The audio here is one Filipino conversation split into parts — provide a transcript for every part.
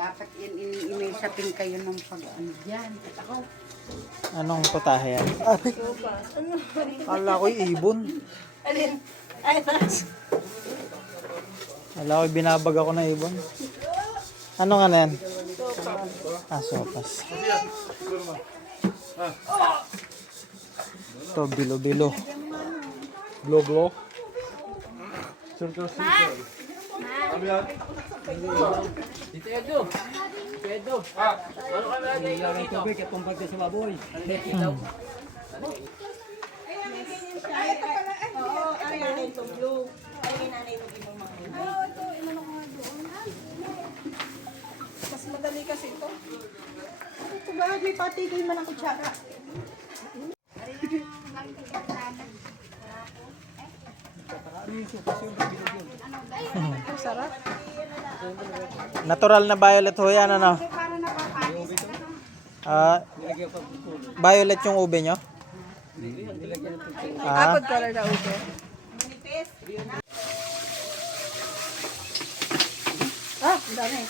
Dapat inisapin kayo ng pag-ano dyan. Anong putahe yan? Kala ko'y ibon. Alin? Ay, tas. Kala ko'y binabag ako ng ibon. Ano nga na yan? Ah, sopas. Ito, bilo-bilo. Glo-glo. Dito Edo. Edo. Ano kami lagay dito? Tubig at pumpag sa baboy. Dito. Mas madali kasi ito. Ito ba? May patigil man ang kutsara. Sarap. Natural na violet ho yan, ano? Ah, violet yung ube nyo? Ah, Apod color na ube. Ah, ang dami.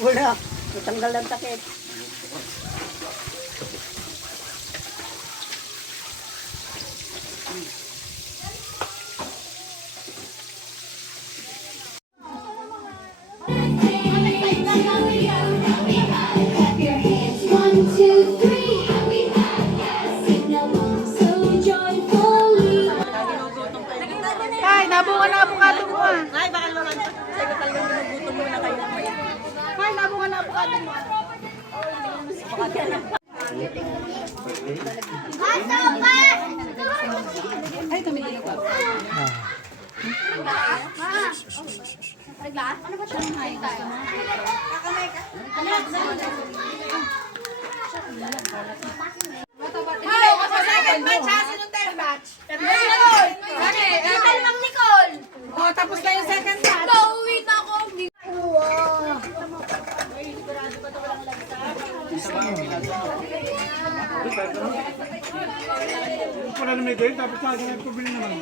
Wala. Natanggal ang takip. One, two, three. Sing along so joyfully. Ay, nabunga na avocado mo ah. Ay, baka naman. Sige, talagang ginugutom mo na kayo ng may. Ay, nabunga na avocado mo. Ay, kami din ako. Ano ba siya? Ay, gusto mo? Ay, ako sa second batch ha? Sinong third batch? Nicole! Kalmang Nicole! Oh, tapos na yung second batch. Pauwi na ako. Para na may gawin, tapos sa akin ay pabili naman.